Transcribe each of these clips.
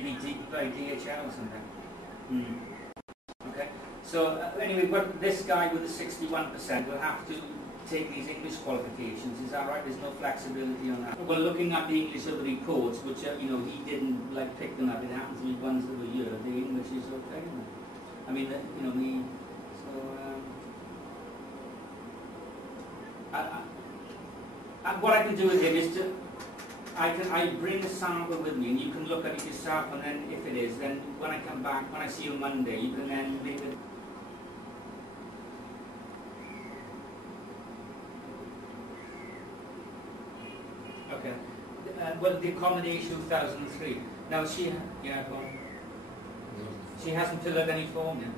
maybe by DHL or something. Okay. So anyway, but this guy with the 61% will have to take these English qualifications. Is that right? There's no flexibility on that. Well, looking at the English of the reports, which you know, he didn't like pick them up. It happens to be ones that were here. The English is okay. I mean, you know, me. So what I can do with him is to. I bring a sample with me, and you can look at it yourself, and then if it is, then when I come back, when I see you Monday, you can then make it. Okay. Well, the accommodation 2003. Now she, yeah, go on. She hasn't filled out any form yet.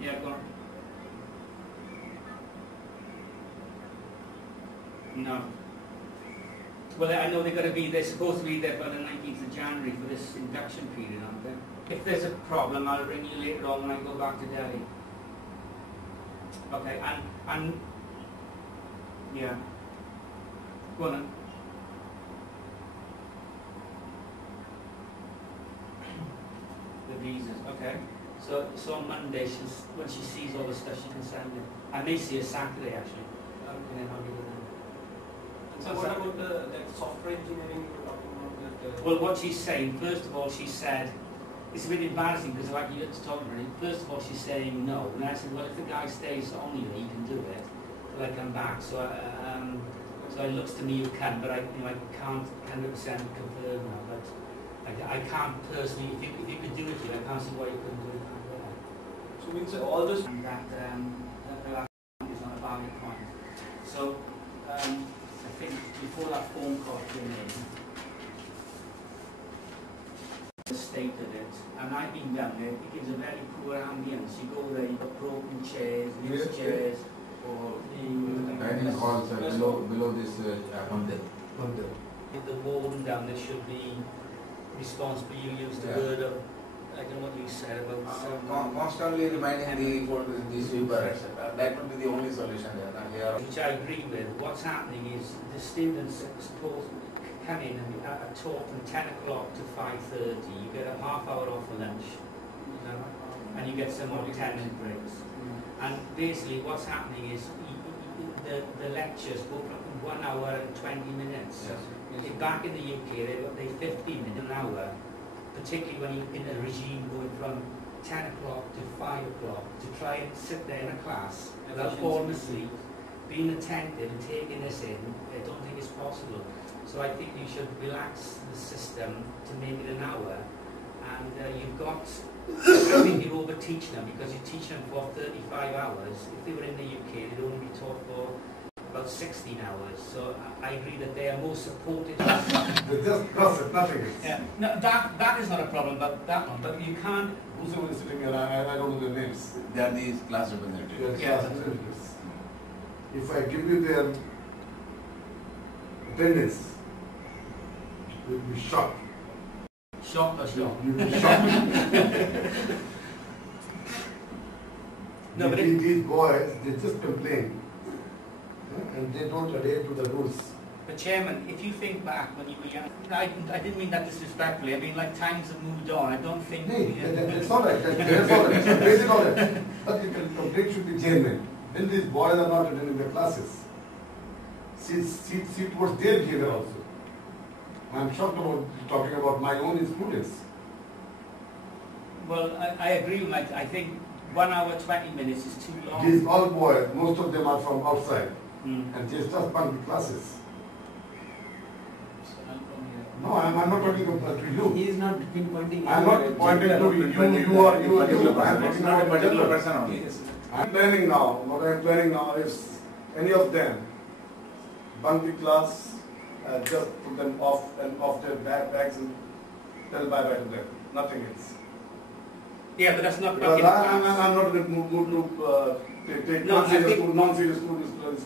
Yeah, go on. No. Well, I know they're supposed to be there by the 19th of January for this induction period, aren't they? If there's a problem, I'll ring you later on when I go back to Delhi. Okay, and yeah. Go on then. The visas, okay. So on Monday, when she sees all the stuff, she can send it. I may see her Saturday, actually. Okay, then I'll give her that. So what about that software engineering you're talking about? Well, what she's saying, first of all, she said, it's a bit embarrassing because like you just told me, first of all, she's saying no. And I said, well, if the guy stays on you, he can do it till I come back. So it looks to me you can, but I can't 100% confirm now. But I can't personally, if you could do it here, I can't see why you couldn't do it. So means all this... And that is not a valid point. So, I think before that phone call came in, stated it, and I've been down there. It gives a very poor ambience. You go there, you've got broken chairs, loose chairs, or dining halls are below this Hamdel. The warden down there should be responsible. You used the word of, I don't know what you said about constantly reminding the sweeper, etc. That would be the only solution here. Which I agree with. What's happening is the students are supposed to come in and are taught from 10 o'clock to 5:30. You get a half hour off for lunch, you know, and you get some more 10-minute breaks. And basically what's happening is the lectures go from 1 hour and 20 minutes. Yes. Back in the UK, they 15 minutes an hour, particularly when you're in a regime going from 10 o'clock to 5 o'clock, to try and sit there in a class without falling asleep, being attentive and taking this in. I don't think it's possible. So I think you should relax the system to make it an hour, and you've got, I think you're over teaching them because you teach them for 35 hours. If they were in the UK, they'd only be taught for about 16 hours. So I agree that they are more supported. They just cross it, nothing else. Yeah. No, that is not a problem, but that one. But you can't. Who's the one sitting here? I don't know their names. They are these class representatives. Yes, class representatives. If I give you their attendance, you'll be shocked. Shocked or shocked? You'll be shocked. No, but these boys, they just complain. And they don't adhere to the rules. But Chairman, if you think back when you were young, I didn't mean that disrespectfully. I mean, like, times have moved on. I don't think... It's all right. That's all right. It's all right. But the complaint should be genuine. Then these boys are not attending the classes. See towards their behavior also. I'm shocked about talking about my own students. Well, I agree with Mike. I think 1 hour, 20 minutes is too long. These all boys, most of them are from outside. Mm. And they just bunk the classes. No, I'm not talking about to you. He is not pinpointing. I'm not pointing to you. You are. It's not a particular person only. I'm planning now. What I'm planning now is any of them bunk the class, just put them off their bags and tell bye-bye to them. Nothing else. Yeah, but that's not... Because I'm not in the mood to take non-serious students.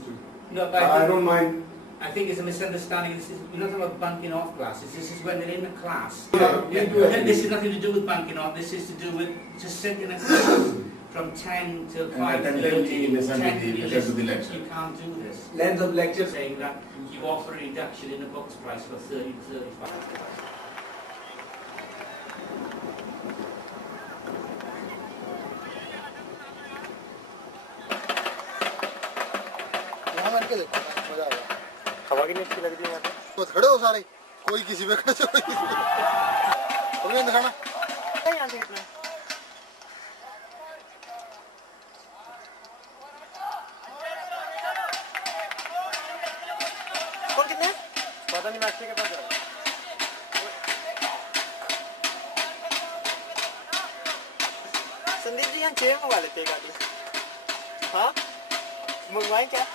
No, but I don't mind. I think it's a misunderstanding. We're not talking about bunking off classes. This is when they're in the class. Yeah. This is nothing to do with bunking off. This is to do with just sitting in a class from 10 till 5:30. Listen to the lecture. You can't do this. Length of lecture Saying that you offer a reduction in the book's price for 30 to 35. यहाँ बैठ के देखो मजा आ गया। हवा कितनी अच्छी लग रही है यहाँ पे। तो खड़े हो सारे, कोई किसी पे खड़े, कोई किसी पे। तुम्हें दिखाना यहाँ से कितना कौन कितने पता नहीं, मैक्सी के पास जा रहा है। संदीप जी यहाँ चेयर मंगवा लेते हैं गाड़ी। हाँ मंगवाएं क्या?